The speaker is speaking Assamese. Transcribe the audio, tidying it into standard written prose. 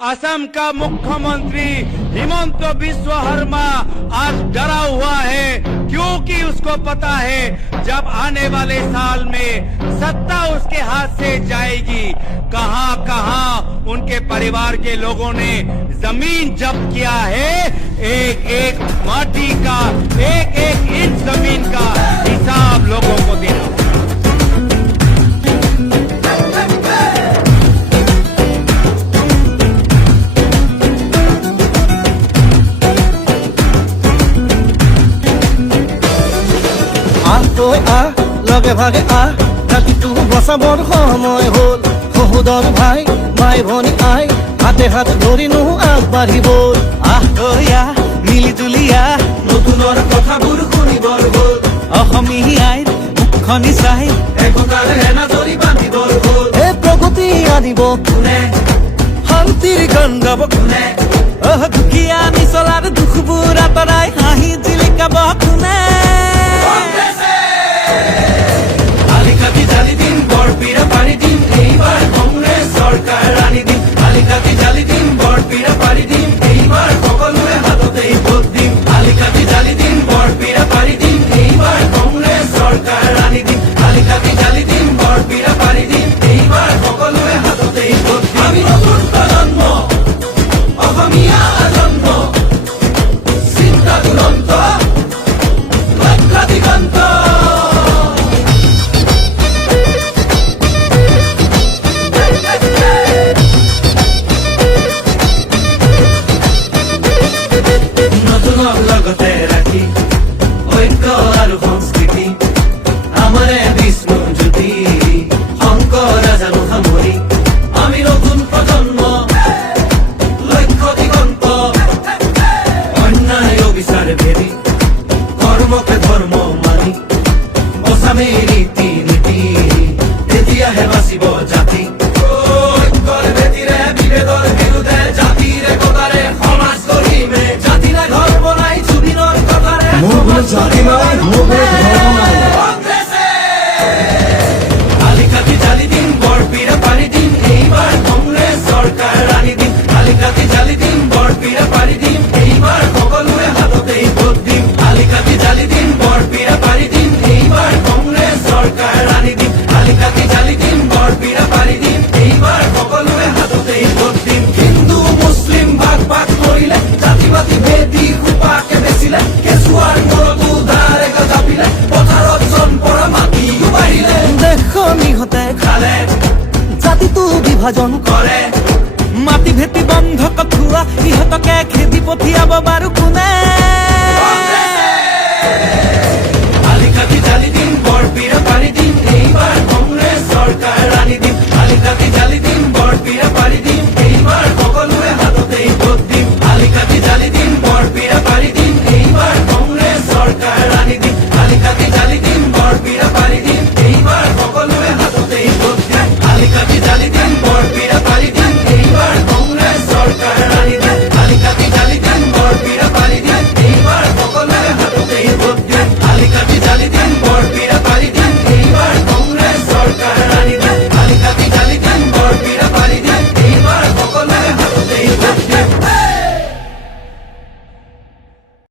असम का मुख्यमंत्री हिमंत बिस्व शर्मा आज डरा हुआ है क्योंकि उसको पता है जब आने वाले साल में सत्ता उसके हाथ से जाएगी कहां कहां उनके परिवार के लोगों ने जमीन जब्त किया है। एक एक माटी का एक एक इंच जमीन का हिसाब लोगों को देना होगा। লগে ভাগে রাতিটো বচাবৰ সময় হল সহোদৰ ভাই মাই ভনী আই হাতে হাত ধৰিনো আগবাঢ়িব মিলি জুলিয়া নতুনৰ কথাবোৰ শুনিবৰ হল অসমীয়াই মুখনি চাই একতাৰ এনাজৰি বান্ধিবৰ হল এই প্ৰগতি আনিব কোনে শান্তিৰ গান গাব কোনে দুখীয়া নিচলাৰ দুখবোৰ আঁতৰাই হাঁহি জিলিকাব কোনে লগতে ৰাখি ঐক্য আৰু সংস্কৃতি আমাৰে বিষ্ণু জ্যোতি শংকৰ ৰাজানো সামৰি আমি নতুন প্ৰজন্ম লক্ষ্য দিগন্ত অন্যায় বিচাৰ ভেদি কৰ্মকে ধৰ্ম মানি অসামে ৰীতি নীতি তেতিয়াহে বাচিব জাতি ঐক্যৰ ভেটিৰে বিভেদৰ বিৰুদ্ধে জাতিৰ একতাৰে সমাজ গঢ়িমে জাতি নাই ধৰ্ম নাই জুবিনৰ কথাৰে জাতি নাই ধৰ্ম নাই আলিকাতি জালি দিম বৰপীৰা পাৰি দিম এইবাৰ কংগ্ৰেছ চৰকাৰ আনি দিম আলিকাতি জালি দিম বৰপীৰা পাৰি দিম এইবাৰ সকলোৰে হাততেই ভোট দিম আলিকাতি জালি দিম বৰপীৰা পাৰি দিম এইবাৰ কংগ্ৰেছ চৰকাৰ আনি দিম আলিকাতি জালি দিম বৰপীৰা পাৰি দিম এইবাৰ সকলোৰে হাততেই ভোট দিম হিন্দু মুছলিম ভাগ ভাগ কৰিলে জাতি বাতি ভেদি খোপাকে বেচিলে কেঁচুৱাৰ মূৰতো ধাৰে জাপিলে পথাৰত জনপৰা মাটিও বাঢ়িলে দেশখন ইহঁতে খালে জাতিটো বিভাজন কৰে মাটি ভেটি বন্ধক থোৱা ইহঁতকে খেদি পঠিয়াব বাৰু কোনে আলিকাতি জালি দিম বৰপীৰা পাৰি দিম এইবাৰ কংগ্ৰেছ চৰকাৰ আনি